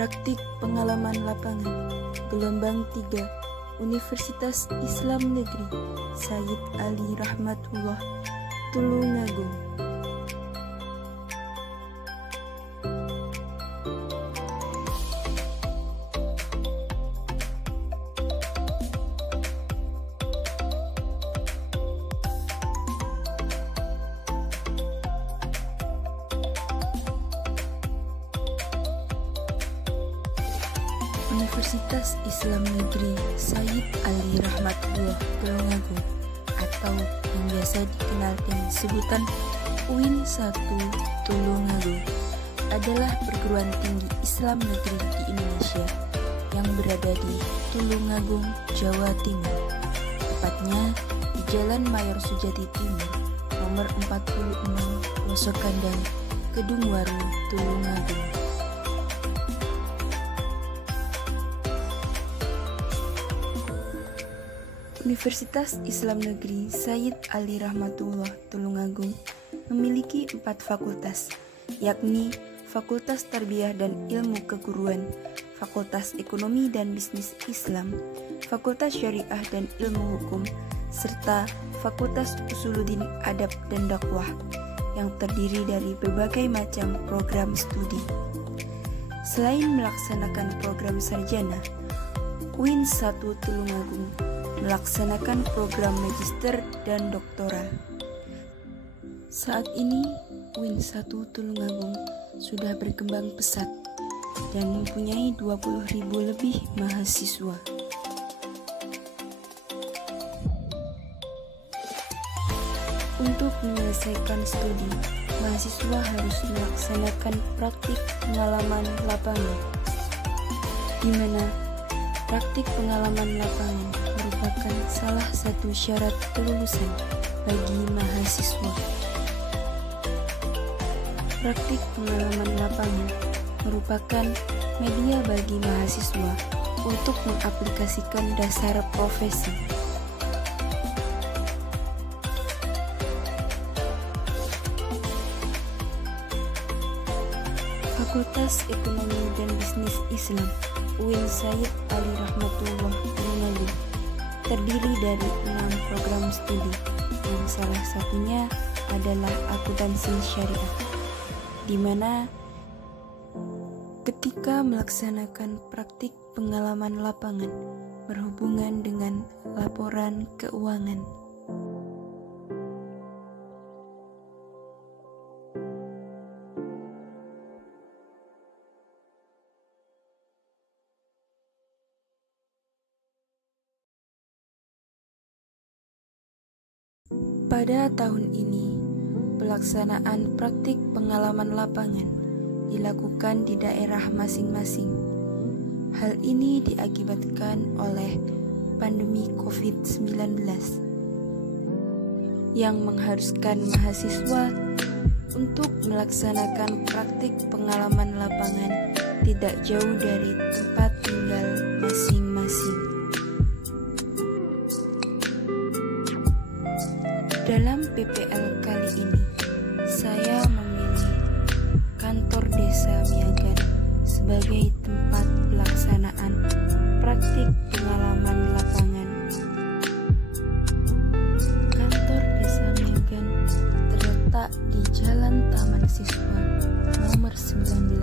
Praktik pengalaman lapangan Gelombang 3 Universitas Islam Negeri Sayyid Ali Rahmatullah Tulungagung. Universitas Islam Negeri Sayyid Ali Rahmatullah Tulungagung atau yang biasa dikenal dengan sebutan UIN 1 Tulungagung adalah perguruan tinggi Islam negeri di Indonesia yang berada di Tulungagung, Jawa Timur. Tepatnya di Jalan Mayor Sujati Timur, nomor 46, Pelosok Kandang, Kedung Waru, Tulungagung. Universitas Islam Negeri Sayyid Ali Rahmatullah Tulungagung memiliki 4 fakultas, yakni Fakultas Tarbiyah dan Ilmu Keguruan, Fakultas Ekonomi dan Bisnis Islam, Fakultas Syariah dan Ilmu Hukum, serta Fakultas Usuluddin Adab dan Dakwah yang terdiri dari berbagai macam program studi. Selain melaksanakan program sarjana, UIN 1 Tulungagung melaksanakan program magister dan doktoral. Saat ini, UIN 1 Tulungagung sudah berkembang pesat dan mempunyai 20.000 lebih mahasiswa. Untuk menyelesaikan studi, mahasiswa harus melaksanakan praktik pengalaman lapangan, di mana praktik pengalaman lapangan merupakan salah satu syarat kelulusan bagi mahasiswa. Praktik pengalaman lapangan merupakan media bagi mahasiswa untuk mengaplikasikan dasar profesi. Fakultas Ekonomi dan Bisnis Islam UIN Sayyid Ali Rahmatullah Tulungagung terdiri dari 6 program studi, yang salah satunya adalah akuntansi syariah, di mana ketika melaksanakan praktik pengalaman lapangan berhubungan dengan laporan keuangan. Pada tahun ini, pelaksanaan praktik pengalaman lapangan dilakukan di daerah masing-masing. Hal ini diakibatkan oleh pandemi COVID-19 yang mengharuskan mahasiswa untuk melaksanakan praktik pengalaman lapangan tidak jauh dari tempat tinggal masing-masing. Dalam PPL kali ini, saya memilih kantor desa Miagan sebagai tempat pelaksanaan praktik pengalaman lapangan. Kantor desa Miagan terletak di Jalan Taman Siswa nomor 19,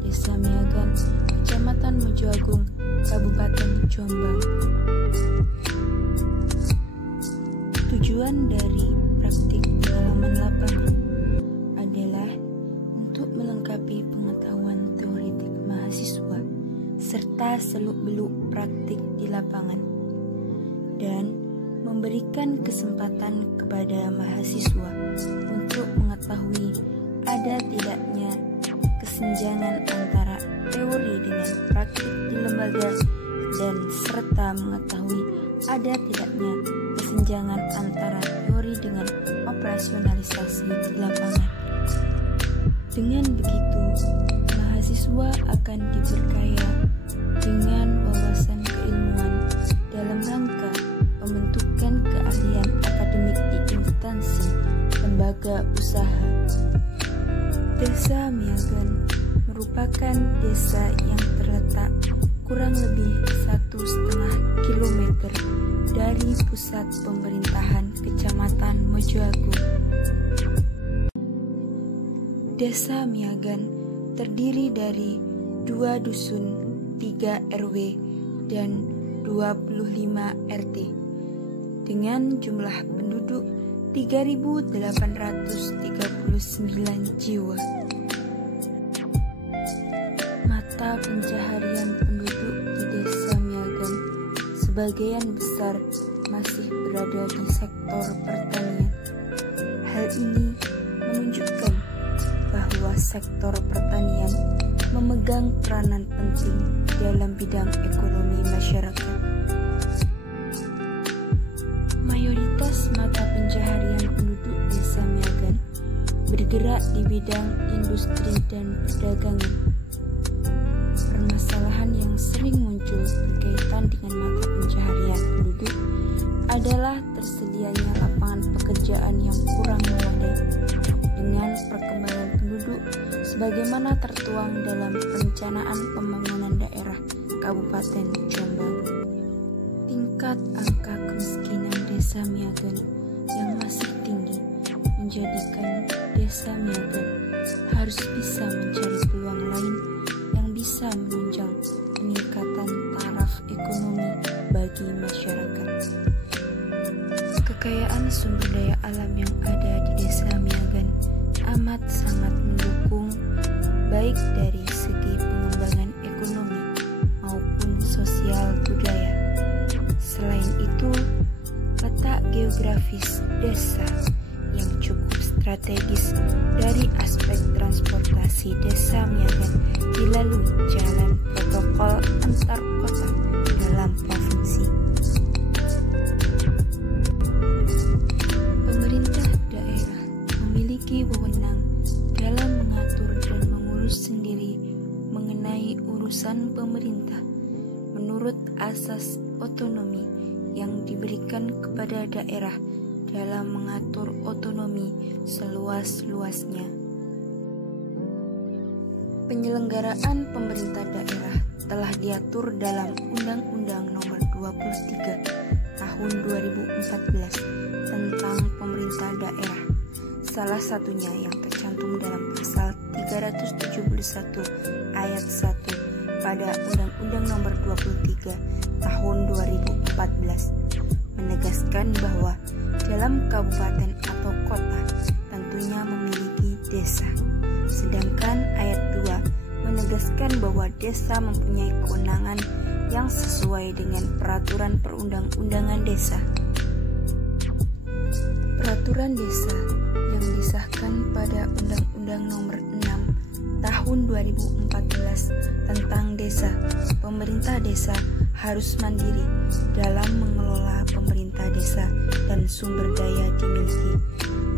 Desa Miagan, Kecamatan Mojoagung, Kabupaten Jombang. Tujuan dari praktik pengalaman lapangan adalah untuk melengkapi pengetahuan teoretik mahasiswa serta seluk-beluk praktik di lapangan dan memberikan kesempatan kepada mahasiswa untuk mengetahui ada tidaknya kesenjangan antara teori dengan praktik di lembaga dan serta mengetahui ada tidaknya kesenjangan antara teori dengan operasionalisasi di lapangan. Dengan begitu, mahasiswa akan diberkaya dengan wawasan keilmuan dalam rangka pembentukan keahlian akademik di instansi lembaga usaha. Desa Miagan merupakan desa yang terletak kurang lebih 1,5 kilometer dari pusat pemerintahan Kecamatan Mojoagung. Desa Miagan terdiri dari 2 dusun, 3 RW, dan 25 RT dengan jumlah penduduk 3.839 jiwa. Mata pencaharian penduduk di Desa Miagan sebagian besar masih berada di sektor pertanian. Hal ini menunjukkan bahwa sektor pertanian memegang peranan penting dalam bidang ekonomi masyarakat. Mayoritas mata pencaharian penduduk Desa Miagan bergerak di bidang industri dan perdagangan. Permasalahan yang sering muncul berkaitan dengan mata pencaharian penduduk adalah tersedianya lapangan pekerjaan yang kurang memadai dengan perkembangan penduduk sebagaimana tertuang dalam Perencanaan Pembangunan Daerah Kabupaten Jombang. Tingkat angka kemiskinan Desa Miagan yang masih tinggi menjadikan Desa Miagan harus bisa mencari peluang lain yang bisa menunjang peningkatan taraf ekonomi bagi masyarakat. Kekayaan sumber daya alam yang ada di Desa Miagan amat sangat mendukung baik dari segi pengembangan ekonomi maupun sosial budaya. Selain itu, letak geografis desa yang cukup strategis dari aspek transportasi Desa Miagan dilalui jalan protokol antar kota dalam provinsi. Pemerintah daerah memiliki wewenang dalam mengatur dan mengurus sendiri mengenai urusan pemerintah menurut asas otonomi yang diberikan kepada daerah dalam mengatur otonomi seluas-luasnya. Penyelenggaraan pemerintah daerah telah diatur dalam Undang-Undang Nomor 23 Tahun 2014 tentang pemerintah daerah. Salah satunya yang tercantum dalam pasal 371 ayat 1 pada Undang-Undang Nomor 23 Tahun 2014 menegaskan bahwa dalam kabupaten atau kota tentunya memiliki desa. Sedangkan ayat 2 menegaskan bahwa desa mempunyai kewenangan yang sesuai dengan peraturan perundang-undangan desa. Peraturan desa yang disahkan pada Undang-Undang Nomor 6 Tahun 2014 tentang desa, pemerintah desa harus mandiri dalam mengelola pemerintah desa dan sumber daya dimiliki,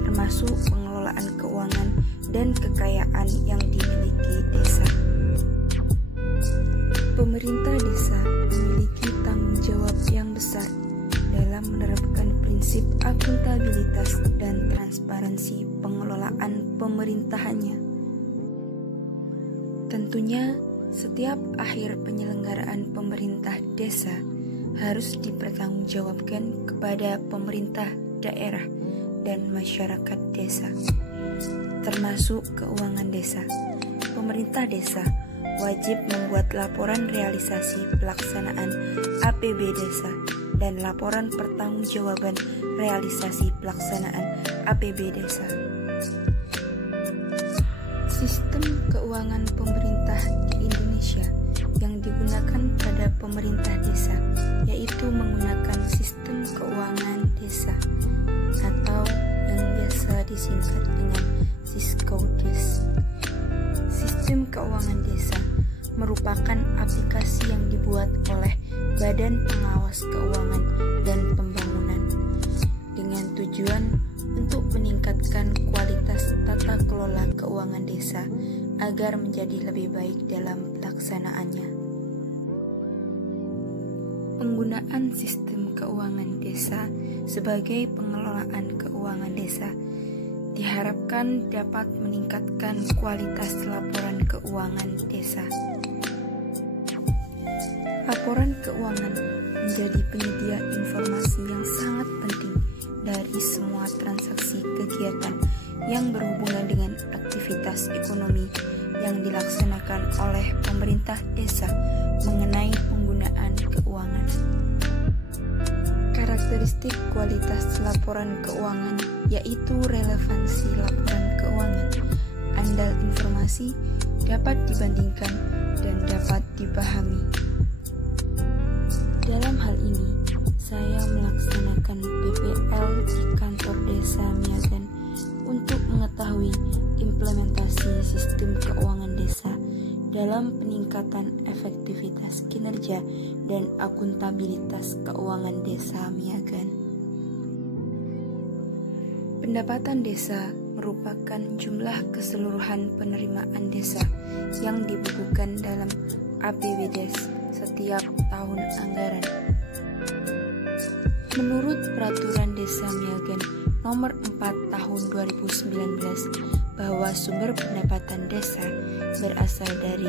termasuk pengelolaan keuangan dan kekayaan yang dimiliki desa. Pemerintah desa memiliki tanggung jawab yang besar dalam menerapkan prinsip akuntabilitas dan transparansi pengelolaan pemerintahannya. Tentunya, setiap akhir penyelenggaraan pemerintah desa harus dipertanggungjawabkan kepada pemerintah daerah dan masyarakat desa, termasuk keuangan desa. Pemerintah desa wajib membuat laporan realisasi pelaksanaan APB desa dan laporan pertanggungjawaban realisasi pelaksanaan APB desa. Sistem keuangan pemerintah di Indonesia yang digunakan pada pemerintah desa yaitu menggunakan sistem keuangan desa atau yang biasa disingkat dengan Siskoudes. Sistem keuangan desa merupakan aplikasi yang dibuat oleh Badan Pengawas Keuangan dan Pembangunan dengan tujuan untuk meningkatkan kualitas tata kelola keuangan desa agar menjadi lebih baik dalam pelaksanaannya. Penggunaan sistem keuangan desa sebagai pengelolaan keuangan desa diharapkan dapat meningkatkan kualitas laporan keuangan desa. Laporan keuangan menjadi penyedia informasi yang sangat penting dari semua transaksi kegiatan yang berhubungan dengan aktivitas ekonomi yang dilaksanakan oleh pemerintah desa mengenai penggunaan keuangan. Karakteristik kualitas laporan keuangan yaitu relevansi laporan keuangan, andal informasi, dapat dibandingkan dan dapat dipahami. Dalam hal ini, saya melaksanakan PPL di kantor desa Miagan untuk mengetahui implementasi sistem keuangan desa dalam peningkatan efektivitas kinerja dan akuntabilitas keuangan desa Miagan. Pendapatan desa merupakan jumlah keseluruhan penerimaan desa yang dibukukan dalam APBDes setiap tahun anggaran. Menurut Peraturan Desa Miagan Nomor 4 Tahun 2019 bahwa sumber pendapatan desa berasal dari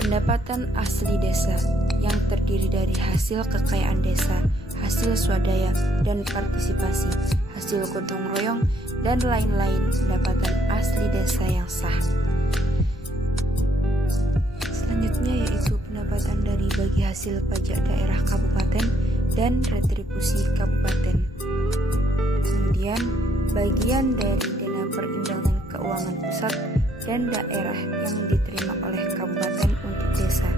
pendapatan asli desa yang terdiri dari hasil kekayaan desa, hasil swadaya dan partisipasi, hasil gotong royong, dan lain-lain pendapatan asli desa yang sah. Selanjutnya yaitu pendapatan dari bagi hasil pajak daerah kabupaten dan retribusi kabupaten. Kemudian bagian dari dana perimbangan keuangan pusat dan daerah yang diterima oleh kabupaten untuk desa,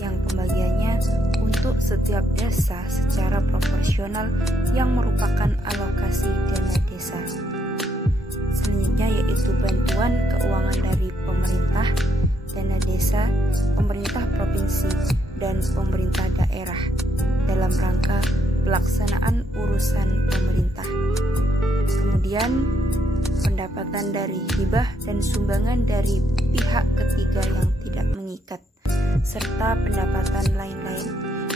yang pembagiannya untuk setiap desa secara proporsional yang merupakan alokasi dana desa. Selanjutnya yaitu bantuan keuangan dari pemerintah, dana desa, pemerintah provinsi, dan pemerintah daerah dalam rangka pelaksanaan urusan pemerintah. Kemudian pendapatan dari hibah dan sumbangan dari pihak ketiga yang tidak mengikat, serta pendapatan lain-lain.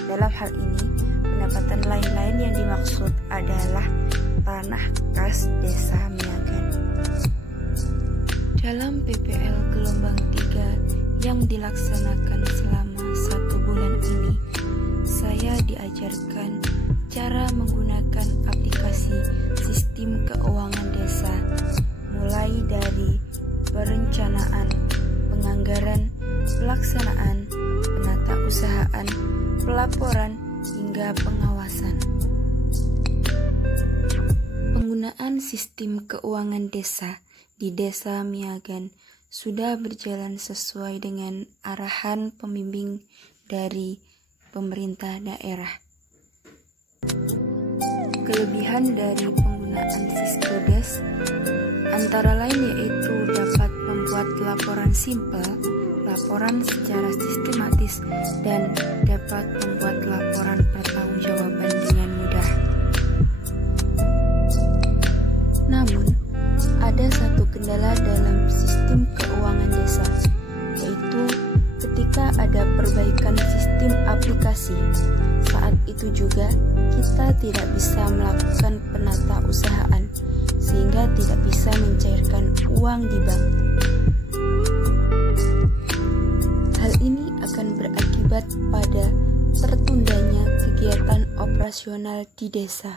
Dalam hal ini, pendapatan lain-lain yang dimaksud adalah tanah kas desa Miagan. Dalam PPL gelombang 3 yang dilaksanakan selama 1 bulan ini, saya diajarkan cara menggunakan aplikasi sistem keuangan desa, mulai dari perencanaan, penganggaran, pelaksanaan, penatausahaan, pelaporan, hingga pengawasan. Penggunaan sistem keuangan desa di Desa Miagan sudah berjalan sesuai dengan arahan pembimbing dari pemerintah daerah. Kelebihan dari penggunaan Siskodes antara lain yaitu dapat membuat laporan simpel, laporan secara sistematis, dan dapat membuat laporan pertanggungjawaban dengan mudah. Namun, ada satu kendala dalam sistem keuangan desa, yaitu ketika ada perbaikan sistem aplikasi. Saat itu juga kita tidak bisa melakukan penatausahaan, sehingga tidak bisa mencairkan uang di bank. Hal ini akan berakibat pada tertundanya kegiatan operasional di desa.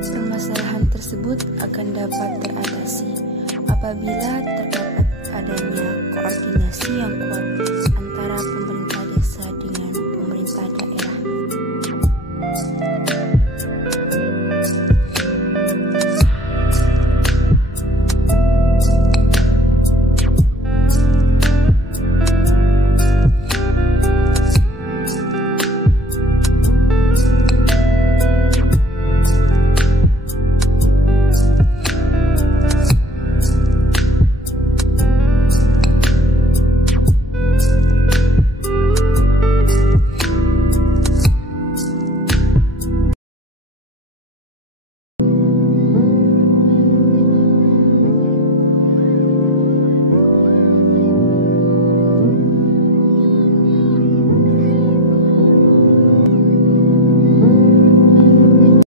Permasalahan tersebut akan dapat teratasi apabila terdapat adanya koordinasi yang kuat antara pemerintah